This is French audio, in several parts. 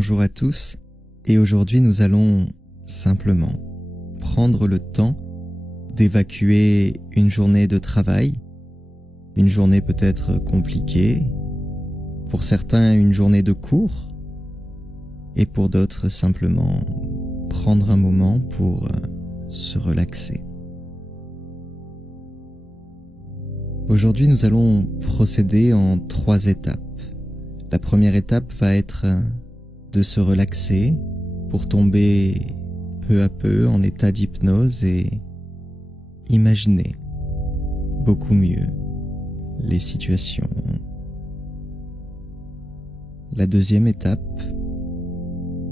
Bonjour à tous, et aujourd'hui nous allons simplement prendre le temps d'évacuer une journée de travail, une journée peut-être compliquée, pour certains une journée de cours, et pour d'autres simplement prendre un moment pour se relaxer. Aujourd'hui nous allons procéder en 3 étapes. La première étape va être de se relaxer pour tomber peu à peu en état d'hypnose et imaginer beaucoup mieux les situations. La deuxième étape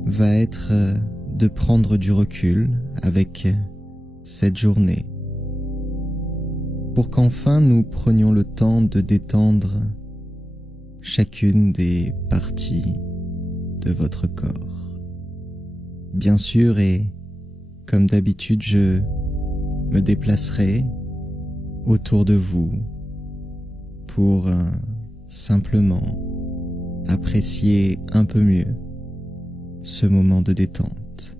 va être de prendre du recul avec cette journée pour qu'enfin nous prenions le temps de détendre chacune des parties de votre corps. Bien sûr, et comme d'habitude, je me déplacerai autour de vous pour simplement apprécier un peu mieux ce moment de détente.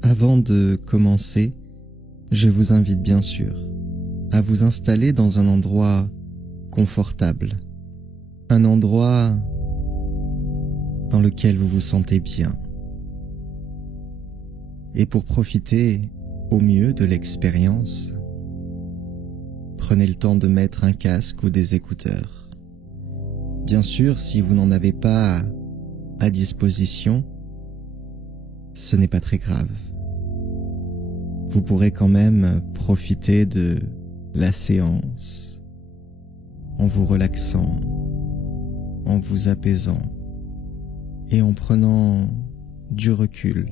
Avant de commencer, je vous invite bien sûr à vous installer dans un endroit confortable, un endroit dans lequel vous vous sentez bien. Et pour profiter au mieux de l'expérience, prenez le temps de mettre un casque ou des écouteurs. Bien sûr, si vous n'en avez pas à disposition, ce n'est pas très grave. Vous pourrez quand même profiter de la séance en vous relaxant, en vous apaisant et en prenant du recul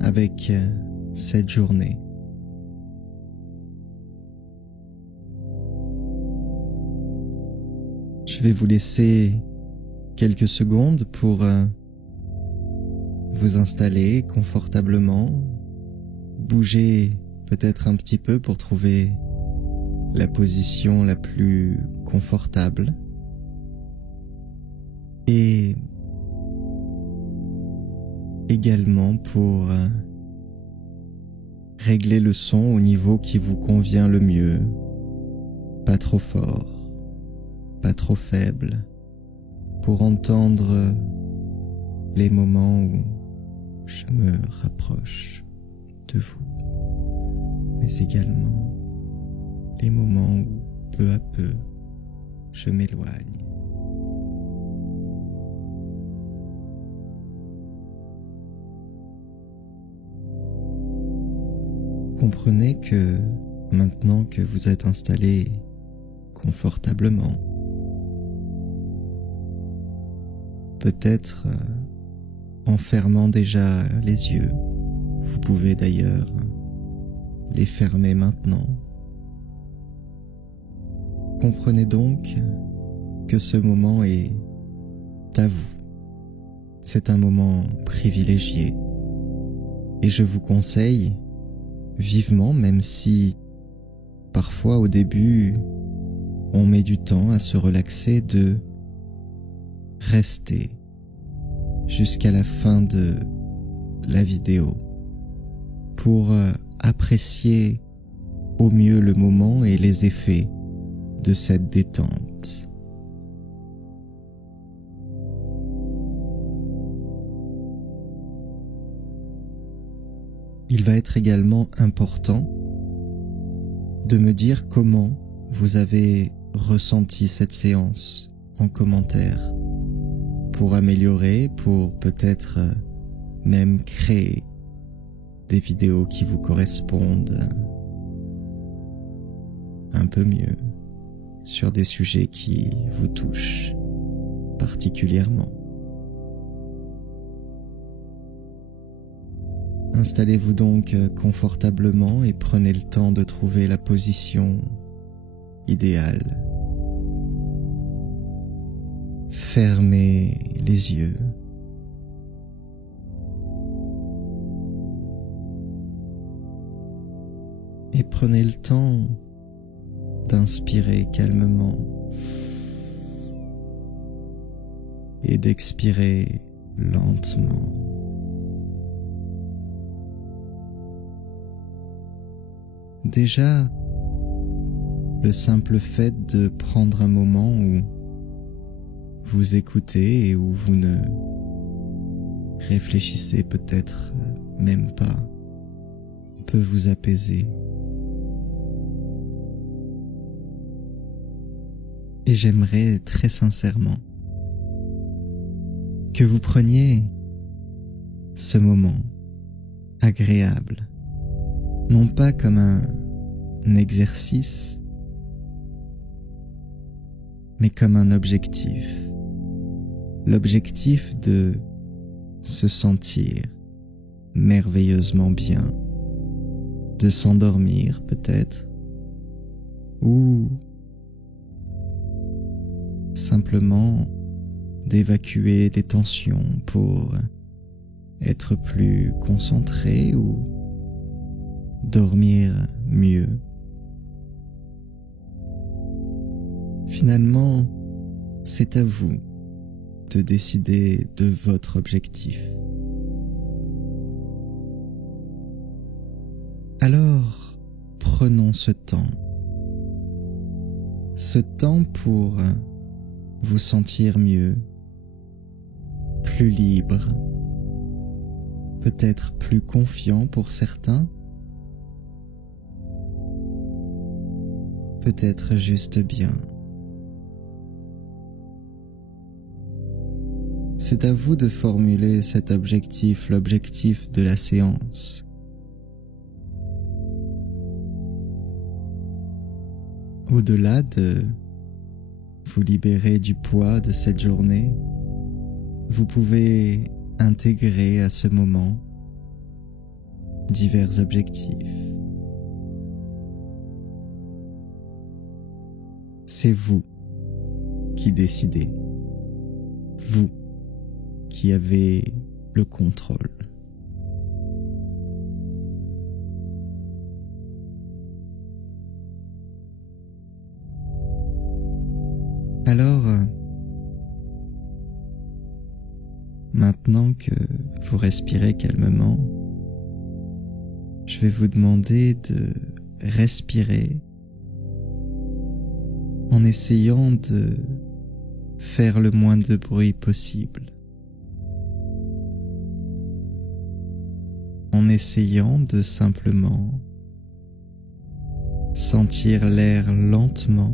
avec cette journée. Je vais vous laisser quelques secondes pour vous installer confortablement, bouger peut-être un petit peu pour trouver la position la plus confortable et également pour régler le son au niveau qui vous convient le mieux, pas trop fort, pas trop faible, pour entendre les moments où je me rapproche de vous, mais également les moments où peu à peu je m'éloigne. Comprenez que maintenant que vous êtes installé confortablement, peut-être en fermant déjà les yeux, vous pouvez d'ailleurs les fermer maintenant. Comprenez donc que ce moment est à vous. C'est un moment privilégié et je vous conseille vivement, même si parfois au début on met du temps à se relaxer, de rester jusqu'à la fin de la vidéo pour apprécier au mieux le moment et les effets de cette détente. Il va être également important de me dire comment vous avez ressenti cette séance en commentaire pour améliorer, pour peut-être même créer des vidéos qui vous correspondent un peu mieux sur des sujets qui vous touchent particulièrement. Installez-vous donc confortablement et prenez le temps de trouver la position idéale. Fermez les yeux. Et prenez le temps d'inspirer calmement et d'expirer lentement. Déjà, le simple fait de prendre un moment où vous écoutez et où vous ne réfléchissez peut-être même pas peut vous apaiser. Et j'aimerais très sincèrement que vous preniez ce moment agréable, non pas comme un exercice, mais comme un objectif. L'objectif de se sentir merveilleusement bien, de s'endormir peut-être, ou simplement d'évacuer les tensions pour être plus concentré ou dormir mieux. Finalement, c'est à vous de décider de votre objectif. Alors, prenons ce temps pour vous sentir mieux, plus libre, peut-être plus confiant pour certains, peut-être juste bien. C'est à vous de formuler cet objectif, l'objectif de la séance. Au-delà de vous libérer du poids de cette journée, vous pouvez intégrer à ce moment divers objectifs. C'est vous qui décidez, vous qui avez le contrôle. Alors, maintenant que vous respirez calmement, je vais vous demander de respirer en essayant de faire le moins de bruit possible. En essayant de simplement sentir l'air lentement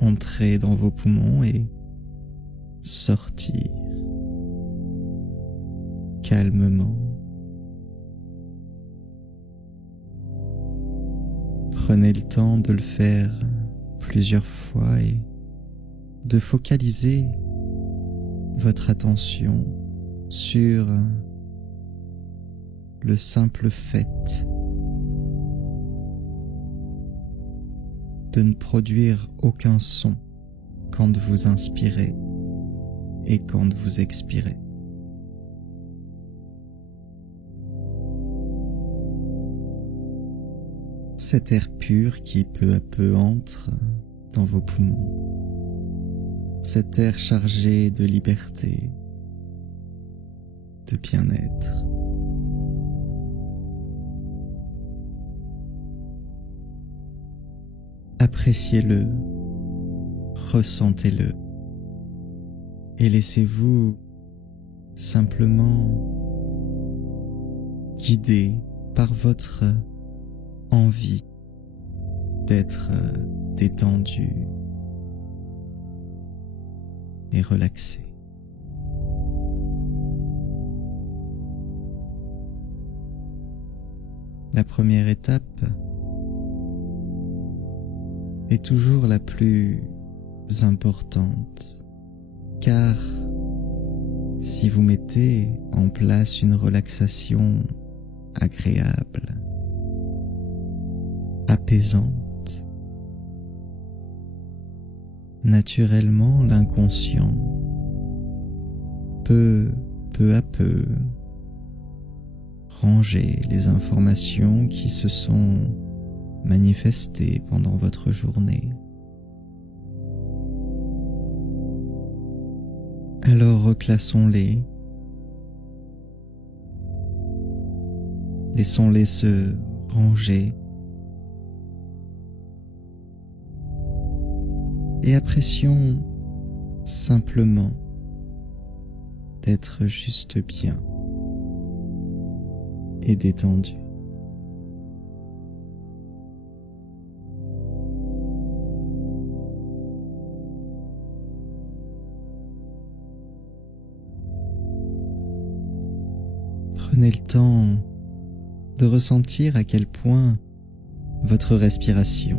entrer dans vos poumons et sortir calmement. Prenez le temps de le faire plusieurs fois et de focaliser votre attention sur le simple fait de ne produire aucun son quand vous inspirez et quand vous expirez. Cet air pur qui peu à peu entre dans vos poumons, cet air chargé de liberté, de bien-être. Appréciez-le, ressentez-le et laissez-vous simplement guider par votre envie d'être détendu et relaxé. La première étape est toujours la plus importante, car si vous mettez en place une relaxation agréable, apaisante, naturellement l'inconscient peut peu à peu ranger les informations qui se sont manifestées pendant votre journée. Alors reclassons-les. Laissons-les se ranger. Et apprécions simplement d'être juste bien et détendu. Prenez le temps de ressentir à quel point votre respiration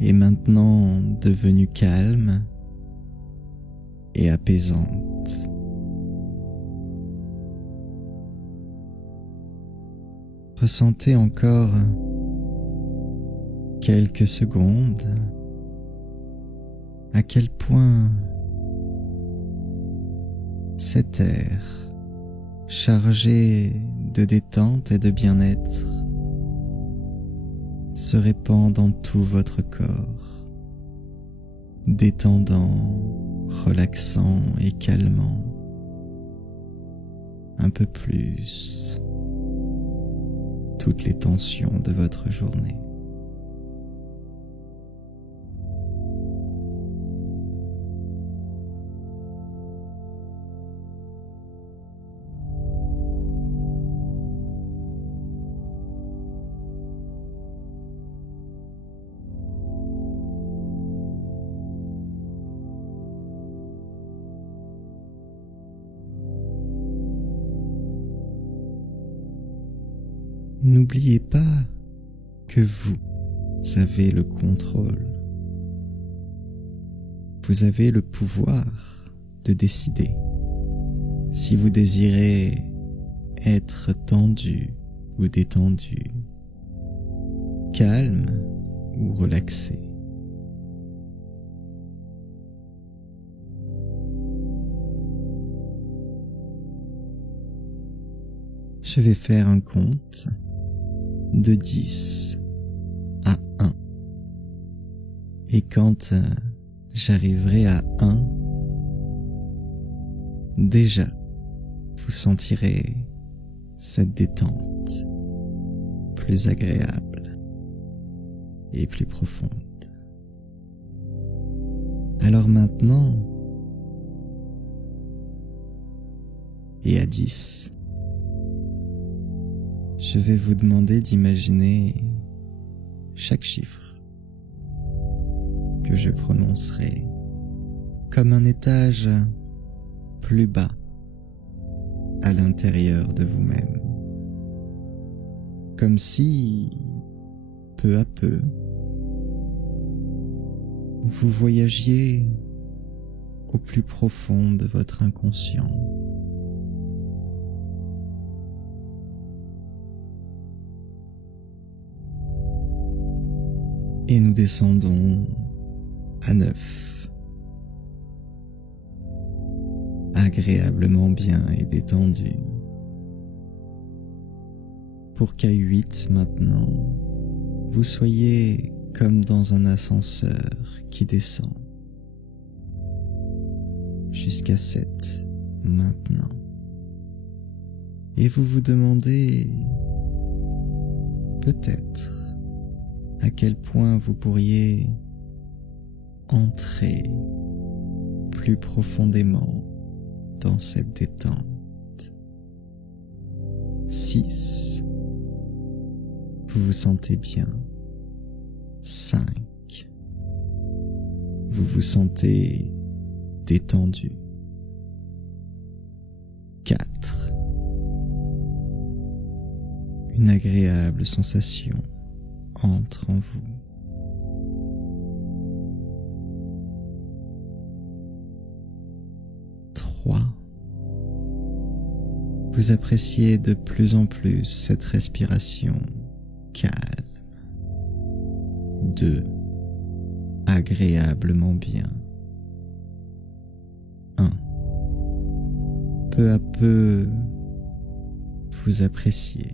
est maintenant devenue calme et apaisante. Ressentez encore quelques secondes à quel point cet air chargé de détente et de bien-être se répand dans tout votre corps, détendant, relaxant et calmant un peu plus toutes les tensions de votre journée. N'oubliez pas que vous avez le contrôle. Vous avez le pouvoir de décider si vous désirez être tendu ou détendu, calme ou relaxé. Je vais faire un compte de 10 à 1. Et quand j'arriverai à 1, déjà, vous sentirez cette détente plus agréable et plus profonde. Alors maintenant, et à 10, je vais vous demander d'imaginer chaque chiffre que je prononcerai comme un étage plus bas à l'intérieur de vous-même. Comme si, peu à peu, vous voyagiez au plus profond de votre inconscient. Et nous descendons à 9, agréablement bien et détendu, pour qu'à 8 maintenant, vous soyez comme dans un ascenseur qui descend, jusqu'à 7 maintenant. Et vous vous demandez peut-être à quel point vous pourriez entrer plus profondément dans cette détente. 6. Vous vous sentez bien. 5. Vous vous sentez détendu. 4. Une agréable sensation entre en vous. 3. Vous appréciez de plus en plus cette respiration calme. 2. Agréablement bien. 1. Peu à peu, vous appréciez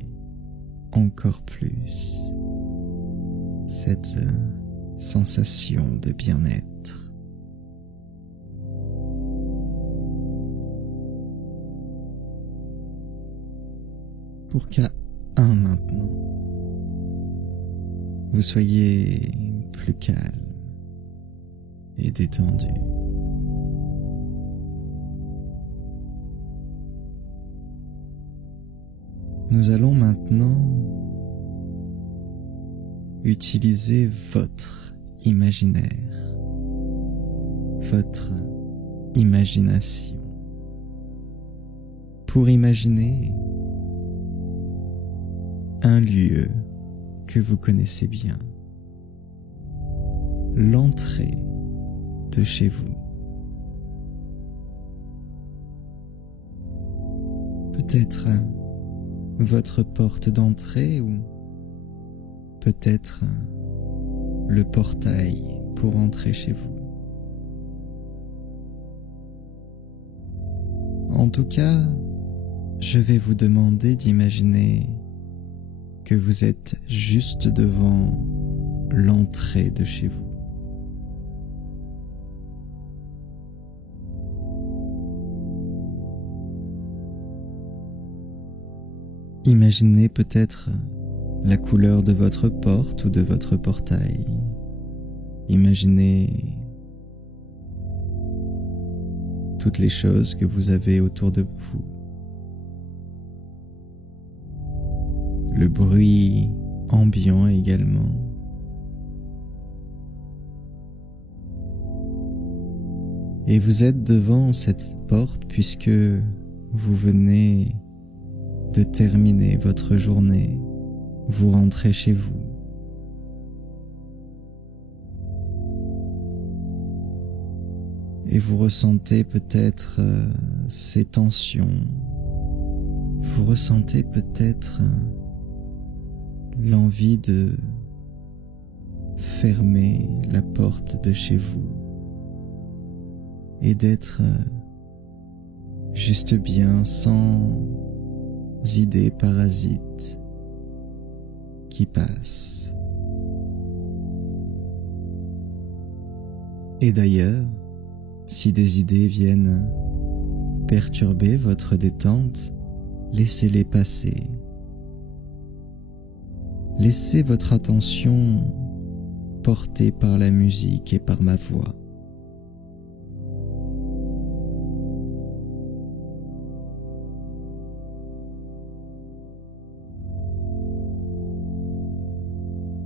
encore plus cette sensation de bien-être. pour qu'à un maintenant, vous soyez plus calme et détendu. Nous allons maintenant utiliser votre imaginaire, votre imagination, pour imaginer un lieu que vous connaissez bien, l'entrée de chez vous. Peut-être votre porte d'entrée ou peut-être le portail pour entrer chez vous. En tout cas, je vais vous demander d'imaginer que vous êtes juste devant l'entrée de chez vous. Imaginez peut-être la couleur de votre porte ou de votre portail. Imaginez toutes les choses que vous avez autour de vous. Le bruit ambiant également. Et vous êtes devant cette porte puisque vous venez de terminer votre journée, vous rentrez chez vous. Et vous ressentez peut-être ces tensions, vous ressentez peut-être l'envie de fermer la porte de chez vous et d'être juste bien sans idées parasites qui passent. Et d'ailleurs, si des idées viennent perturber votre détente, laissez-les passer. Laissez votre attention portée par la musique et par ma voix.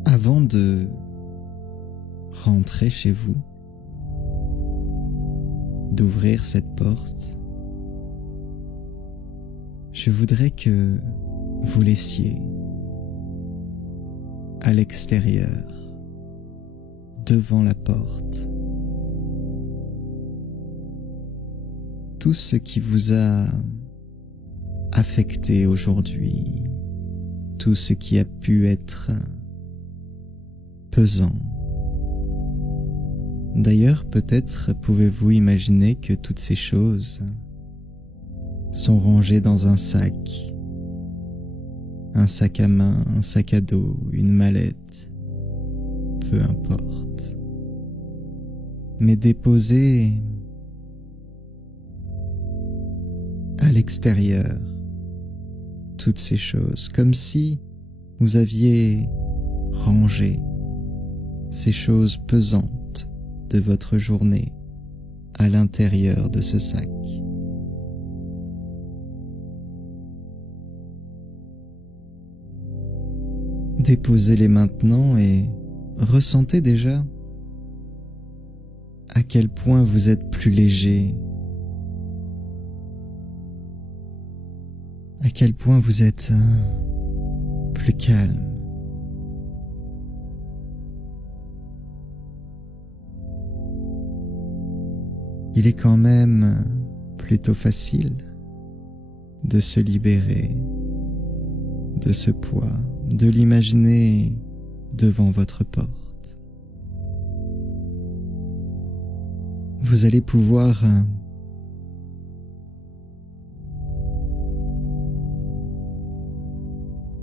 Avant de rentrer chez vous, d'ouvrir cette porte, je voudrais que vous laissiez à l'extérieur, devant la porte, tout ce qui vous a affecté aujourd'hui, tout ce qui a pu être pesant. D'ailleurs, peut-être pouvez-vous imaginer que toutes ces choses sont rangées dans un sac à main, un sac à dos, une mallette, peu importe. Mais déposées à l'extérieur, toutes ces choses, comme si vous aviez rangé ces choses pesantes de votre journée à l'intérieur de ce sac. Déposez-les maintenant et ressentez déjà à quel point vous êtes plus léger, à quel point vous êtes plus calme. Il est quand même plutôt facile de se libérer de ce poids, de l'imaginer devant votre porte. Vous allez pouvoir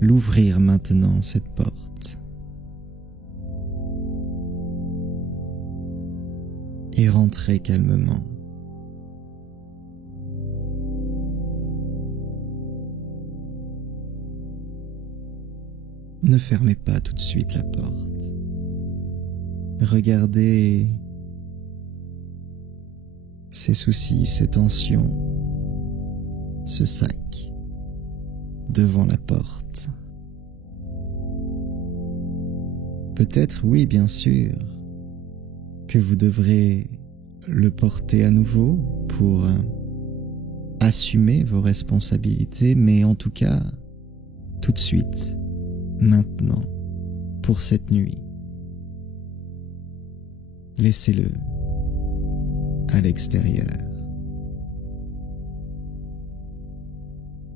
l'ouvrir maintenant, cette porte, et rentrer calmement. ne fermez pas tout de suite la porte. Regardez ces soucis, ces tensions, ce sac devant la porte. Peut-être, oui, bien sûr, que vous devrez le porter à nouveau pour assumer vos responsabilités, mais en tout cas, tout de suite, maintenant, pour cette nuit, laissez-le à l'extérieur.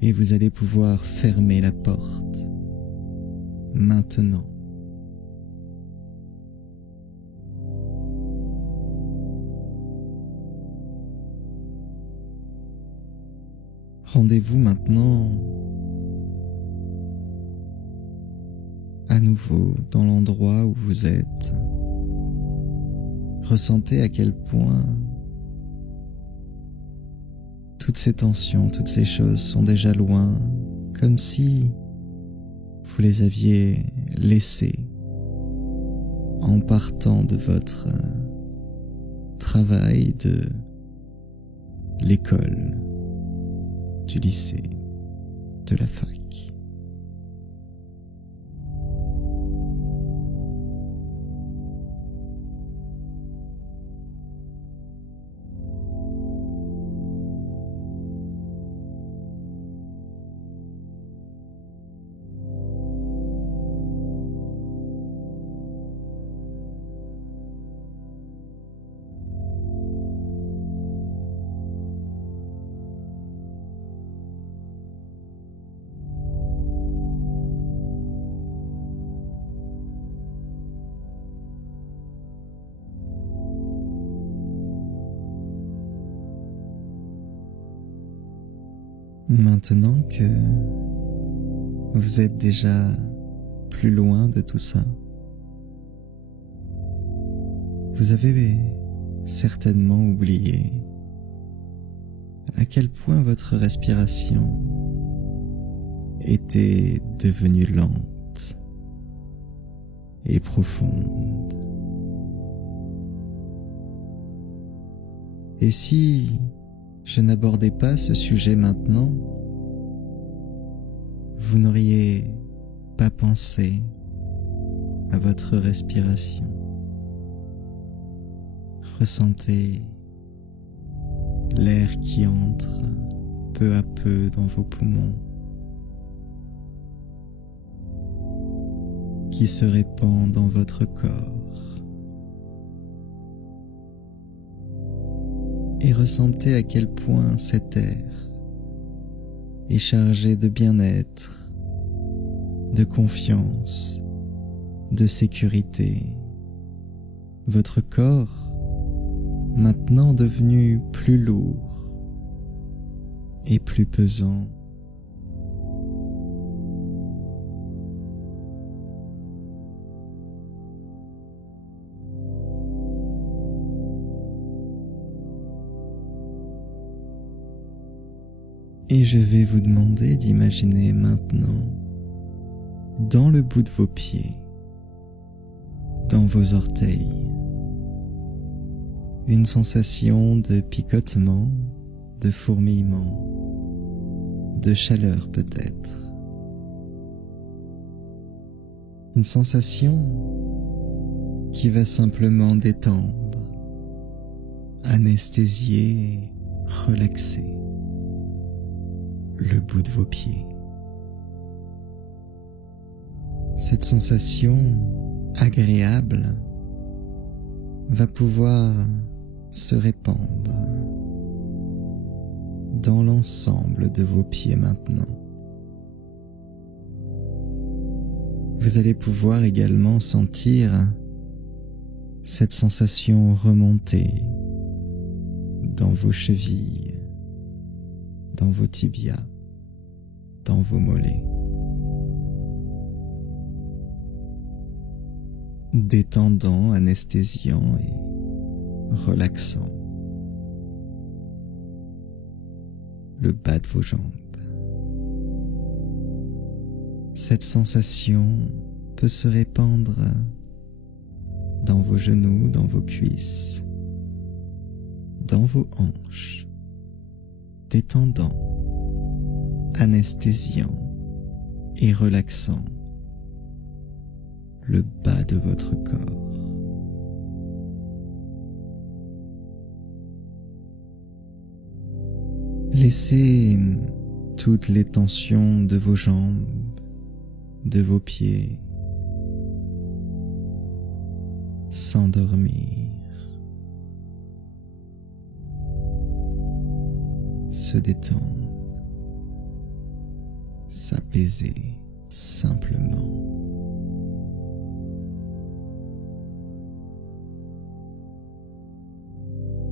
Et vous allez pouvoir fermer la porte maintenant. Rendez-vous maintenant à nouveau dans l'endroit où vous êtes. Ressentez à quel point toutes ces tensions, toutes ces choses sont déjà loin, comme si vous les aviez laissées en partant de votre travail, de l'école, du lycée, de la fac. Maintenant que vous êtes déjà plus loin de tout ça, vous avez certainement oublié à quel point votre respiration était devenue lente et profonde. Et si je n'abordais pas ce sujet maintenant, vous n'auriez pas pensé à votre respiration. Ressentez l'air qui entre peu à peu dans vos poumons, qui se répand dans votre corps. Et ressentez à quel point cet air est chargé de bien-être, de confiance, de sécurité. Votre corps, maintenant devenu plus lourd et plus pesant, et je vais vous demander d'imaginer maintenant, dans le bout de vos pieds, dans vos orteils, une sensation de picotement, de fourmillement, de chaleur peut-être. Une sensation qui va simplement détendre, anesthésier, relaxer le bout de vos pieds. Cette sensation agréable va pouvoir se répandre dans l'ensemble de vos pieds maintenant. Vous allez pouvoir également sentir cette sensation remonter dans vos chevilles, dans vos tibias, dans vos mollets. Détendant, anesthésiant et relaxant le bas de vos jambes. Cette sensation peut se répandre dans vos genoux, dans vos cuisses, dans vos hanches, détendant, anesthésiant et relaxant le bas de votre corps. Laissez toutes les tensions de vos jambes, de vos pieds s'endormir, se détendre, s'apaiser simplement.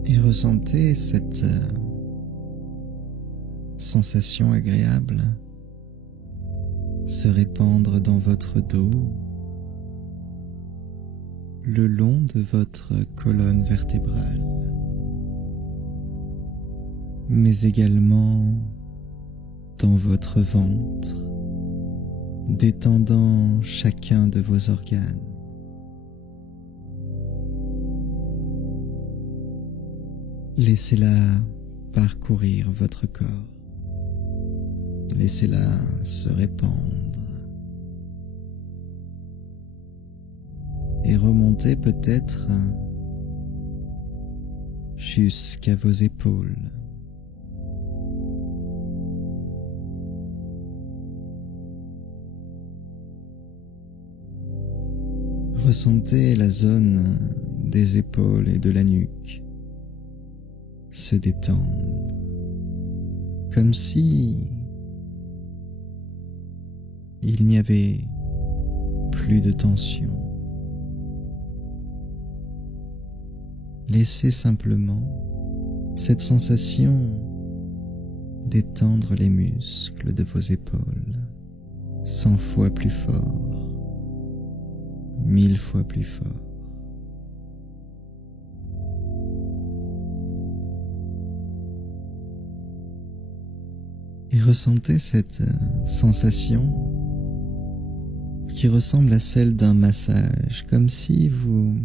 Et ressentez cette sensation agréable se répandre dans votre dos, le long de votre colonne vertébrale, mais également dans votre ventre, détendant chacun de vos organes. Laissez-la parcourir votre corps. Laissez-la se répandre et remonter peut-être jusqu'à vos épaules. Ressentez la zone des épaules et de la nuque se détendre, comme si il n'y avait plus de tension. Laissez simplement cette sensation détendre les muscles de vos épaules 100 fois plus fort, 1000 fois plus fort. Et ressentez cette sensation qui ressemble à celle d'un massage, comme si vous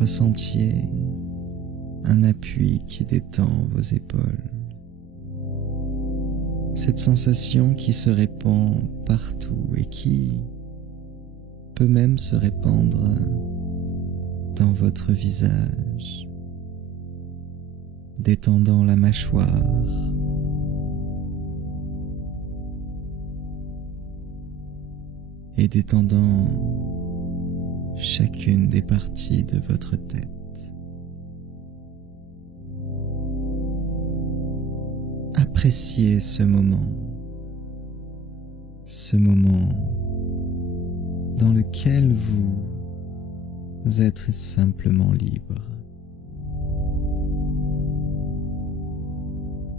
ressentiez un appui qui détend vos épaules. Cette sensation qui se répand partout et qui peut même se répandre dans votre visage, détendant la mâchoire, et détendant chacune des parties de votre tête. Appréciez ce moment dans lequel vous êtes simplement libre,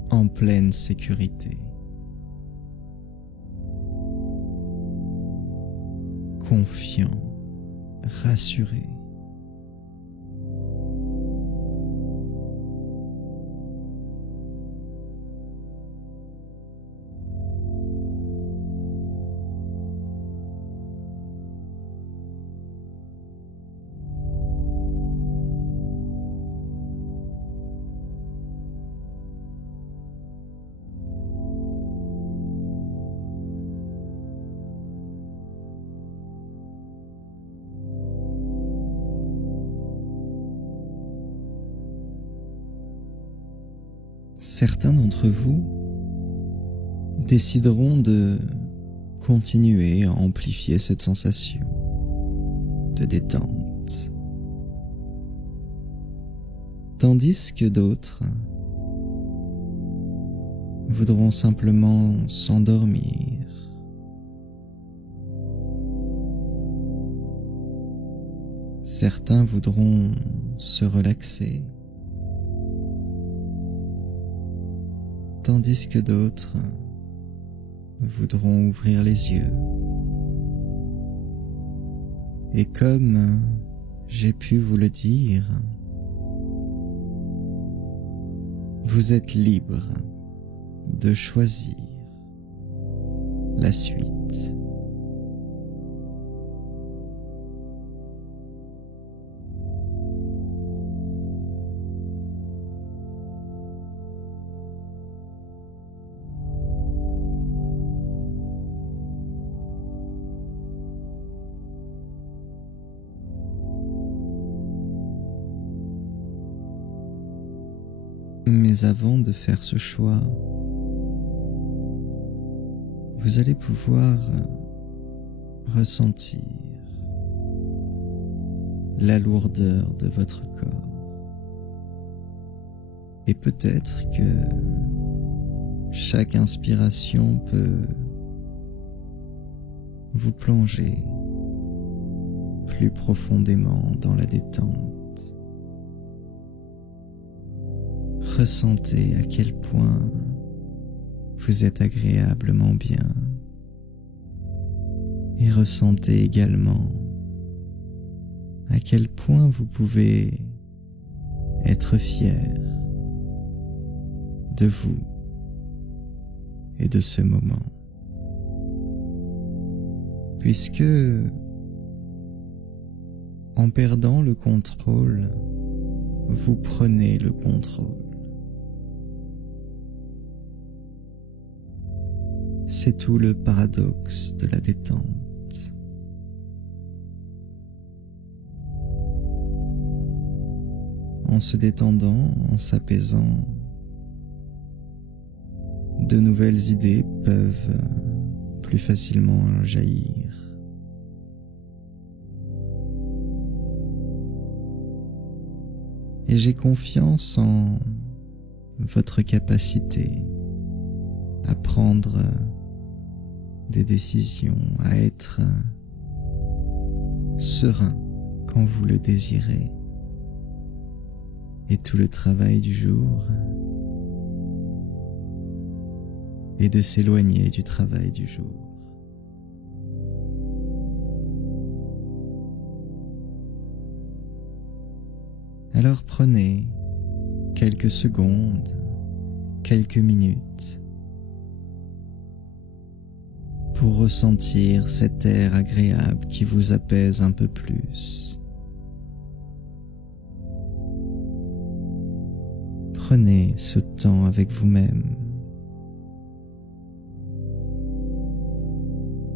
en pleine sécurité, confiant, rassuré. Certains d'entre vous décideront de continuer à amplifier cette sensation de détente, tandis que d'autres voudront simplement s'endormir, certains voudront se relaxer, tandis que d'autres voudront ouvrir les yeux. Et comme j'ai pu vous le dire, vous êtes libre de choisir la suite. Mais avant de faire ce choix, vous allez pouvoir ressentir la lourdeur de votre corps. Et peut-être que chaque inspiration peut vous plonger plus profondément dans la détente. Ressentez à quel point vous êtes agréablement bien et ressentez également à quel point vous pouvez être fier de vous et de ce moment, puisque en perdant le contrôle, vous prenez le contrôle. C'est tout le paradoxe de la détente. En se détendant, en s'apaisant, de nouvelles idées peuvent plus facilement jaillir. Et j'ai confiance en votre capacité à prendre des décisions, à être serein quand vous le désirez. Et tout le travail du jour est de s'éloigner du travail du jour. Alors prenez quelques secondes, quelques minutes pour ressentir cet air agréable qui vous apaise un peu plus. Prenez ce temps avec vous-même.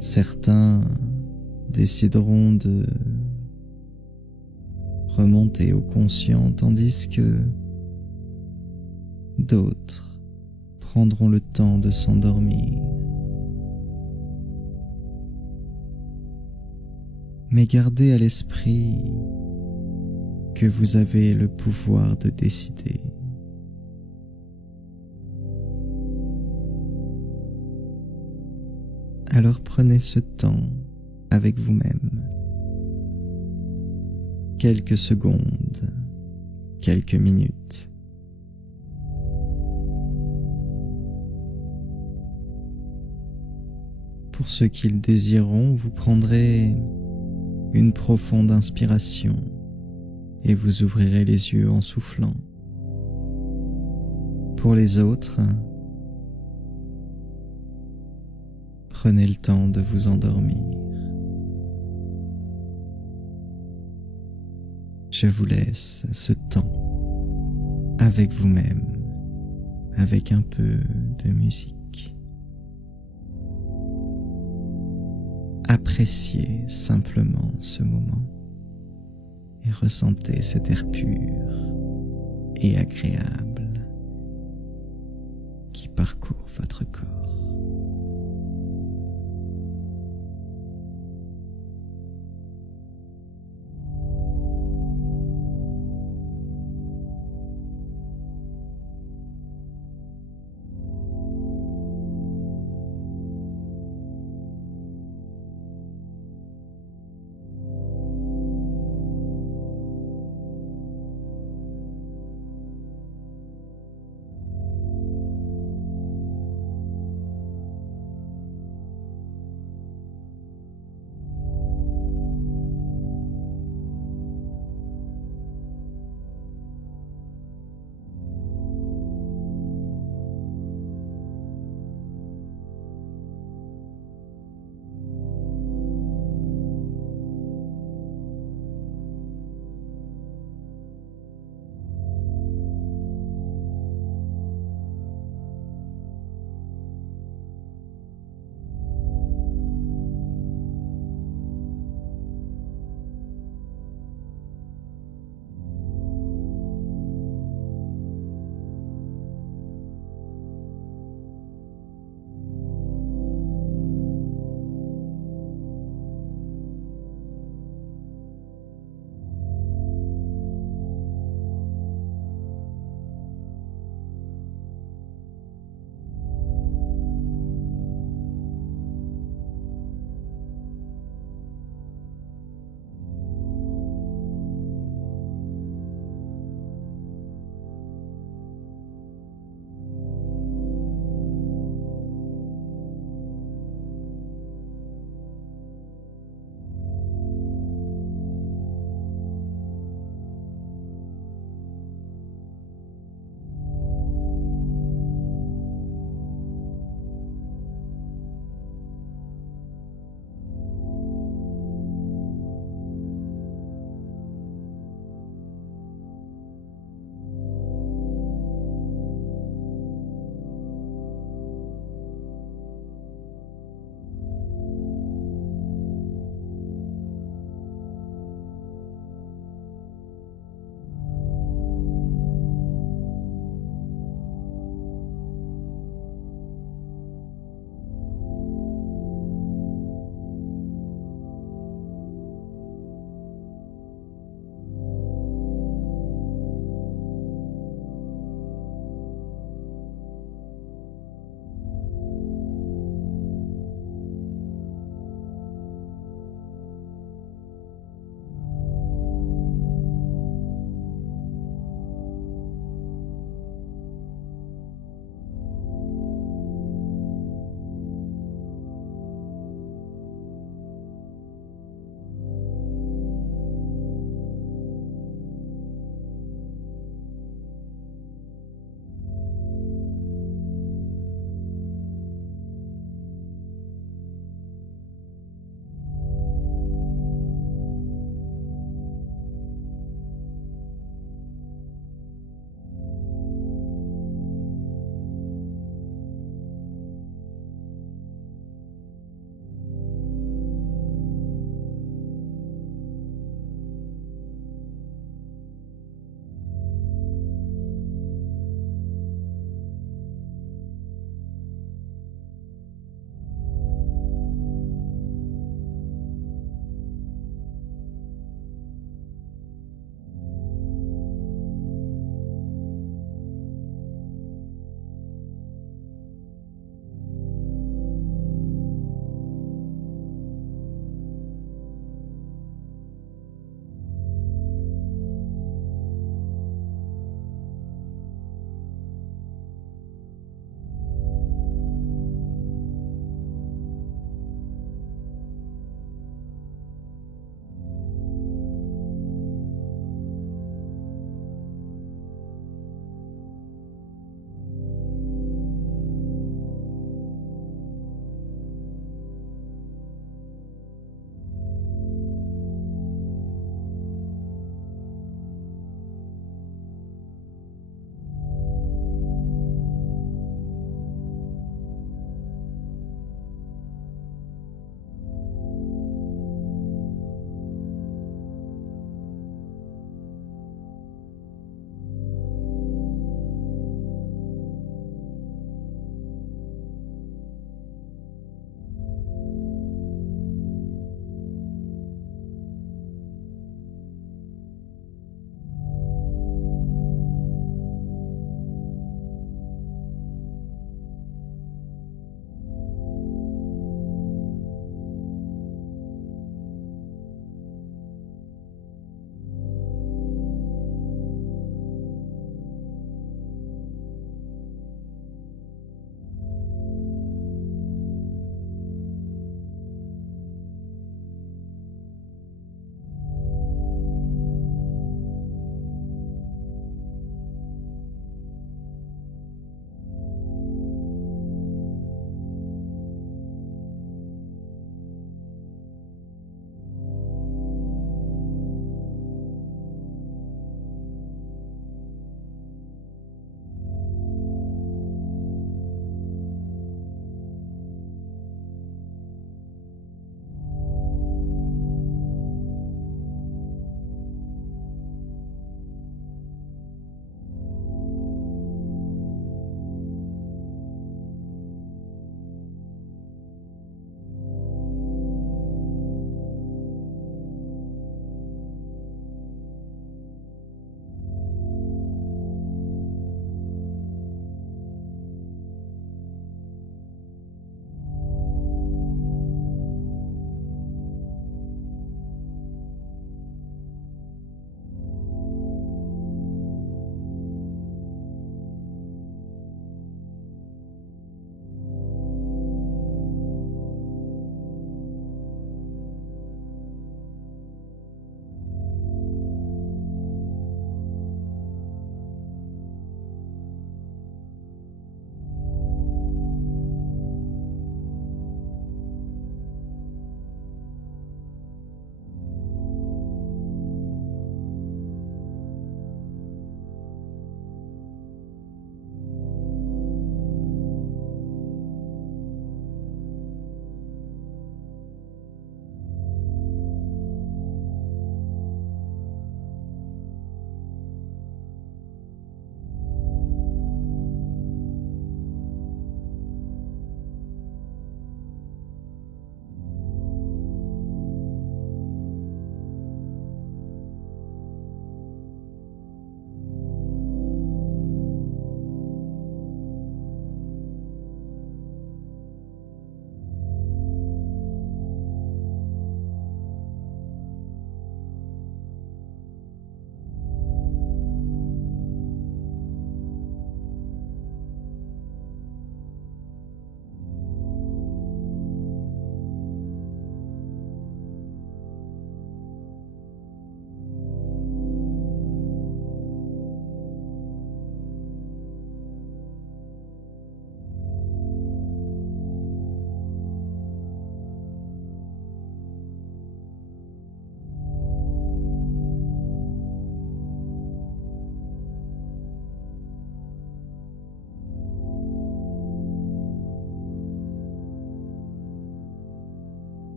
Certains décideront de remonter au conscient, tandis que d'autres prendront le temps de s'endormir. Mais gardez à l'esprit que vous avez le pouvoir de décider. Alors prenez ce temps avec vous-même. Quelques secondes, quelques minutes. Pour ceux qui le désireront, vous prendrez une profonde inspiration et vous ouvrirez les yeux en soufflant. Pour les autres, prenez le temps de vous endormir. Je vous laisse ce temps avec vous-même, avec un peu de musique. Appréciez simplement ce moment et ressentez cet air pur et agréable qui parcourt votre corps.